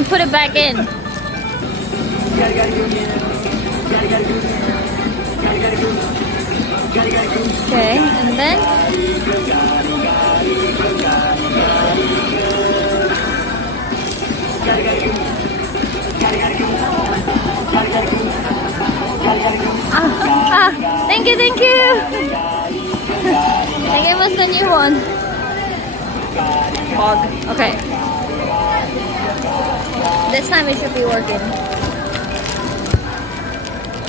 then put it back in. Okay, and then thank you. They gave us the new one. Fog. Okay. This time it should be working.